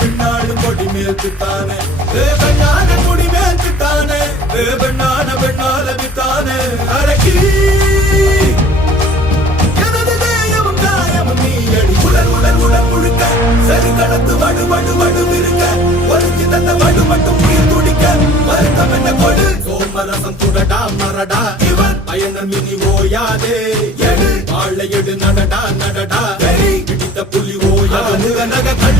விண்ணாடு கொடி மேல்த்தானே பெண்ணான கொடி மேல்த்தானே பெண்ணான பெண்ணால வித்தானே அரக்கி எனது தேயமும் காயமும் நீ அடி உடல் உடல் உடல் முழுக்க சரி கடந்து வடு வடு வடு இருக்க ஒருத்தி தந்த வடு மட்டும் உயிர் துடிக்க வருத்தம் என்ன கொடு சோமரசம் துடடா மரடா இவன் பயணம் இனி ஓயாதே எடு வாழை எடு நடடா நடடா வெறி பிடித்த புலி ஓயாது நக கள்ளா